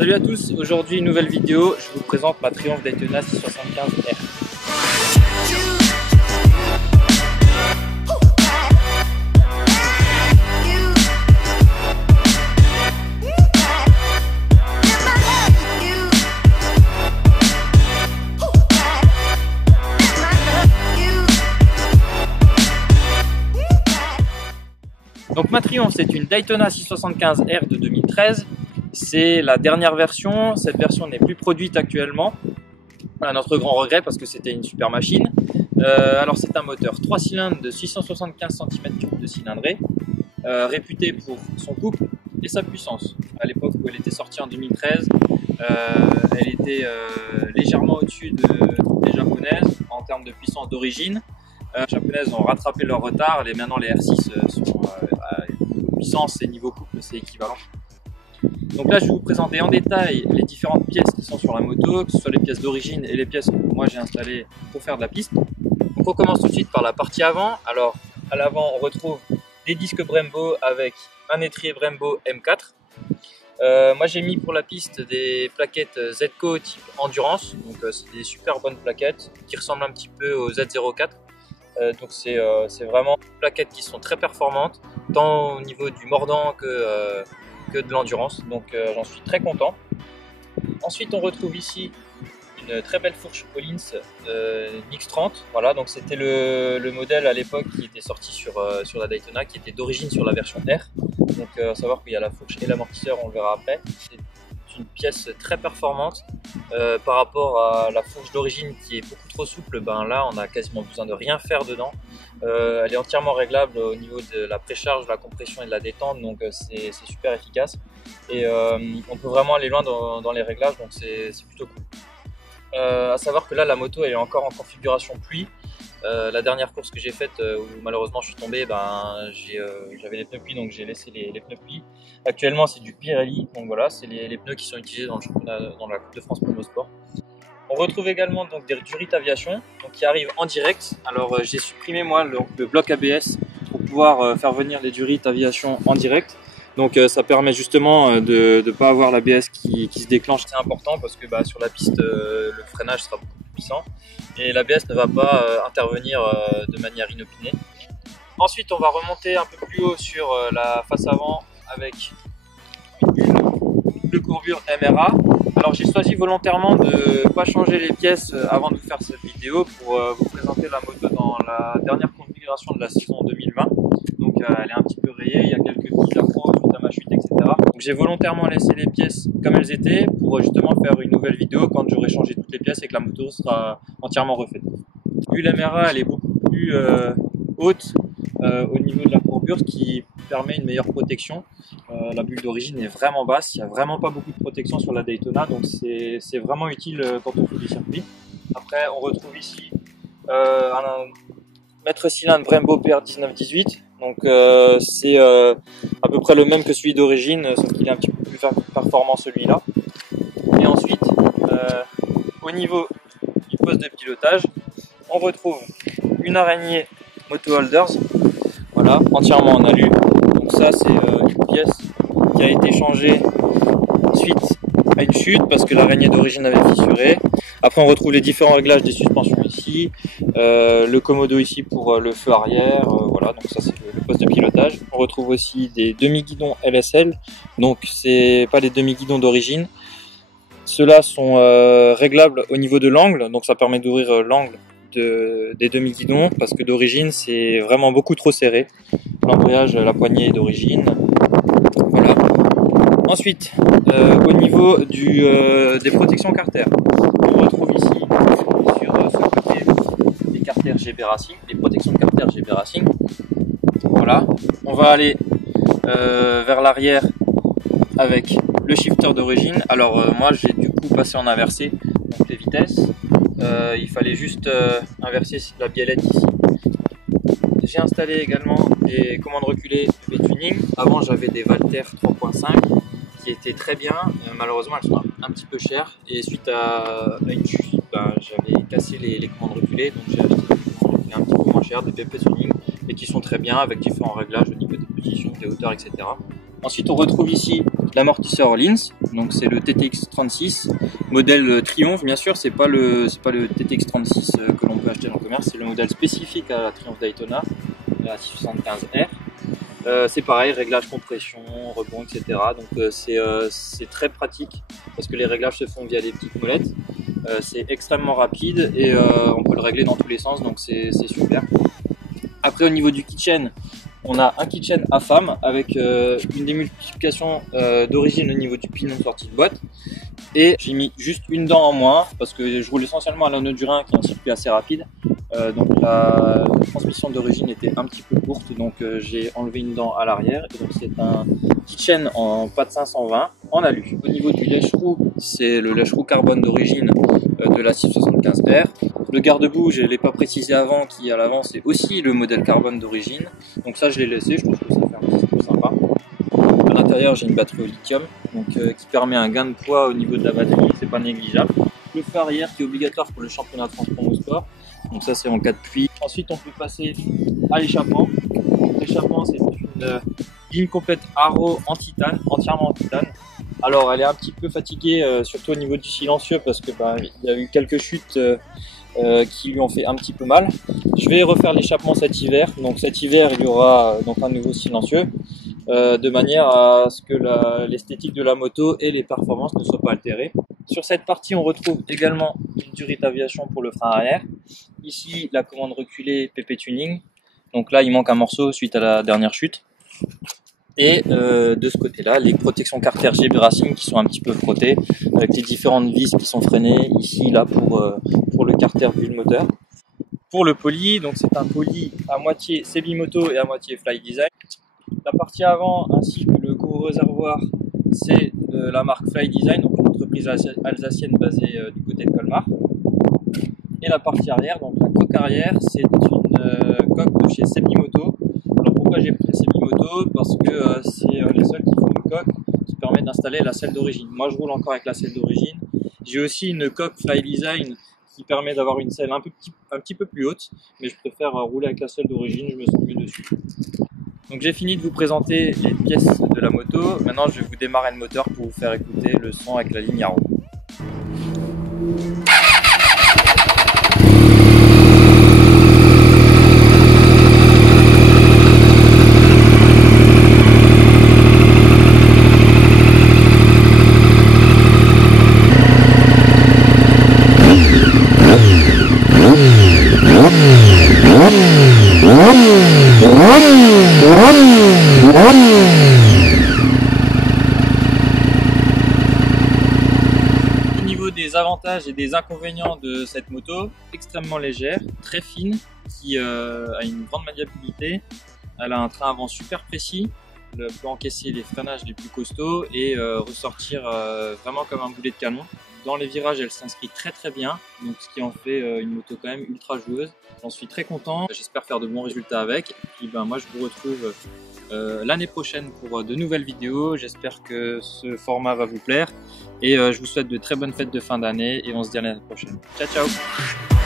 Salut à tous, aujourd'hui nouvelle vidéo, je vous présente ma Triumph Daytona 675R. Donc ma Triumph, c'est une Daytona 675R de 2013. C'est la dernière version. Cette version n'est plus produite actuellement. À notre grand regret parce que c'était une super machine. Alors c'est un moteur 3 cylindres de 675 cm3 de cylindrée, réputé pour son couple et sa puissance. À l'époque où elle était sortie en 2013, elle était légèrement au-dessus des japonaises en termes de puissance d'origine. Les japonaises ont rattrapé leur retard. Maintenant les R6 sont à niveau puissance et niveau couple, c'est équivalent. Donc là, je vais vous présenter en détail les différentes pièces qui sont sur la moto, que ce soit les pièces d'origine et les pièces que moi j'ai installées pour faire de la piste. Donc on commence tout de suite par la partie avant. Alors à l'avant, on retrouve des disques Brembo avec un étrier Brembo M4. Moi j'ai mis pour la piste des plaquettes ZCO type Endurance. Donc c'est des super bonnes plaquettes qui ressemblent un petit peu aux Z04. Donc c'est vraiment des plaquettes qui sont très performantes, tant au niveau du mordant que de l'endurance, donc j'en suis très content. Ensuite on retrouve ici une très belle fourche Öhlins Nix30, voilà, donc c'était le modèle à l'époque qui était sorti sur la Daytona, qui était d'origine sur la version R. Donc à savoir qu'il y a la fourche et l'amortisseur, on le verra après. C'est une pièce très performante par rapport à la fourche d'origine qui est beaucoup trop souple. Ben là on a quasiment besoin de rien faire dedans. Elle est entièrement réglable au niveau de la précharge, de la compression et de la détente, donc c'est super efficace et on peut vraiment aller loin dans les réglages, donc c'est plutôt cool. À savoir que là la moto elle est encore en configuration pluie. La dernière course que j'ai faite où malheureusement je suis tombé, j'avais les pneus pluie, donc j'ai laissé les pneus pluie. Actuellement c'est du Pirelli, donc voilà, c'est les pneus qui sont utilisés dans la Coupe de France Promo Sport. On retrouve également donc du Rit Aviation donc, qui arrive en direct. Alors j'ai supprimé moi le bloc ABS pour pouvoir faire venir les Rit Aviation en direct. Donc ça permet justement de ne pas avoir l'ABS qui se déclenche. C'est important parce que sur la piste le freinage sera beaucoup plus puissant et l'ABS ne va pas intervenir de manière inopinée. Ensuite on va remonter un peu plus haut sur la face avant avec une double courbure MRA. Alors j'ai choisi volontairement de ne pas changer les pièces avant de vous faire cette vidéo pour vous présenter la moto dans la dernière configuration de la saison 2020. Donc elle est un petit peu rayée, il y a quelques petits accros suite à ma chute, etc. Donc j'ai volontairement laissé les pièces comme elles étaient pour justement faire une nouvelle vidéo quand j'aurai changé toutes les pièces et que la moto sera entièrement refaite. Bulle MRA elle est beaucoup plus haute au niveau de la courbure, ce qui permet une meilleure protection. La bulle d'origine est vraiment basse, il n'y a vraiment pas beaucoup de protection sur la Daytona, donc c'est vraiment utile quand on fait du circuit. Après on retrouve ici un mètre cylindre Brembo PR1918, donc c'est à peu près le même que celui d'origine, sauf qu'il est un petit peu plus performant celui-là. Et ensuite au niveau du poste de pilotage, on retrouve une araignée Moto Holders, voilà, entièrement en alu. Donc ça c'est une pièce qui a été changée suite à une chute parce que l'araignée d'origine avait fissuré. Après on retrouve les différents réglages des suspensions ici, le commodo ici pour le feu arrière, voilà, donc ça c'est le poste de pilotage. On retrouve aussi des demi-guidons LSL, donc c'est pas les demi-guidons d'origine. Ceux-là sont réglables au niveau de l'angle, donc ça permet d'ouvrir l'angle des demi-guidons parce que d'origine c'est vraiment beaucoup trop serré. L'embrayage, la poignée est d'origine. Voilà. Ensuite, au niveau des protections carter, on retrouve ici sur ce côté les carters GB Racing, les protections de carter GB Racing. Voilà. On va aller vers l'arrière avec le shifter d'origine. Alors moi j'ai du coup passé en inversé, donc les vitesses. Il fallait juste inverser la biellette ici. J'ai installé également des commandes reculées de tuning. Avant j'avais des Valter 3.5 qui étaient très bien, malheureusement elles sont un petit peu chères et suite à une chute j'avais cassé les commandes reculées, donc j'ai acheté des commandes reculées un petit peu moins chères, des PP tuning et qui sont très bien avec différents réglages au niveau des positions, des hauteurs, etc. Ensuite, on retrouve ici l'amortisseur Linz, donc c'est le TTX36, modèle Triumph, bien sûr, c'est pas le TTX36 que l'on peut acheter dans le commerce, c'est le modèle spécifique à la Triumph Daytona, la 675R. C'est pareil, réglage compression, rebond, etc. Donc c'est très pratique parce que les réglages se font via des petites molettes. C'est extrêmement rapide et on peut le régler dans tous les sens, donc c'est super. Après, au niveau du kitchen, on a un kitchen AFAM avec une démultiplication d'origine au niveau du pignon de sortie de boîte. Et j'ai mis juste une dent en moins parce que je roule essentiellement à l'anneau du Rhin qui est un circuit assez rapide. Donc la transmission d'origine était un petit peu courte, donc j'ai enlevé une dent à l'arrière. Et donc c'est un kitchen en pâte 520 en alu. Au niveau du lèche-roue, c'est le lèche-roue carbone d'origine de la 675R. Le garde-boue, je ne l'ai pas précisé avant, qui à l'avant c'est aussi le modèle carbone d'origine. Donc ça je l'ai laissé, je trouve que ça fait un petit peu sympa. À l'intérieur j'ai une batterie au lithium donc, qui permet un gain de poids au niveau de la batterie, c'est pas négligeable. Le feu arrière qui est obligatoire pour le championnat de France Promo Sport, donc ça c'est en cas de pluie. Ensuite on peut passer à l'échappement. L'échappement c'est une ligne complète Arrow en titane, entièrement en titane. Alors elle est un petit peu fatiguée, surtout au niveau du silencieux parce que il y a eu quelques chutes qui lui ont fait un petit peu mal. Je vais refaire l'échappement cet hiver, donc cet hiver il y aura donc un nouveau silencieux. De manière à ce que l'esthétique de la moto et les performances ne soient pas altérées. Sur cette partie, on retrouve également une durite aviation pour le frein arrière. Ici, la commande reculée PP Tuning. Donc là, il manque un morceau suite à la dernière chute. Et de ce côté-là, les protections Carter GB Racing qui sont un petit peu frottées, avec les différentes vis qui sont freinées, ici, là, pour le Carter Bull moteur. Pour le poli, donc c'est un poli à moitié Sebimoto et à moitié Fly Design. La partie avant ainsi que le gros réservoir, c'est la marque Fly Design, donc une entreprise alsacienne basée du côté de Colmar. Et la partie arrière, donc la coque arrière, c'est une coque de chez Sebimoto. Alors pourquoi j'ai pris Sebimoto? Parce que c'est les seuls qui font une coque qui permet d'installer la selle d'origine. Moi je roule encore avec la selle d'origine. J'ai aussi une coque Fly Design qui permet d'avoir une selle un petit peu plus haute, mais je préfère rouler avec la selle d'origine, je me sens mieux dessus. Donc j'ai fini de vous présenter les pièces de la moto. Maintenant je vais vous démarrer le moteur pour vous faire écouter le son avec la ligne Arrow. Au niveau des avantages et des inconvénients de cette moto, extrêmement légère, très fine, qui a une grande maniabilité. Elle a un train avant super précis, elle peut encaisser les freinages les plus costauds et ressortir vraiment comme un boulet de canon. Dans les virages, elle s'inscrit très bien, donc ce qui en fait une moto quand même ultra joueuse. J'en suis très content, j'espère faire de bons résultats avec. Et puis moi je vous retrouve l'année prochaine pour de nouvelles vidéos. J'espère que ce format va vous plaire et je vous souhaite de très bonnes fêtes de fin d'année et on se dit à l'année prochaine. Ciao ciao.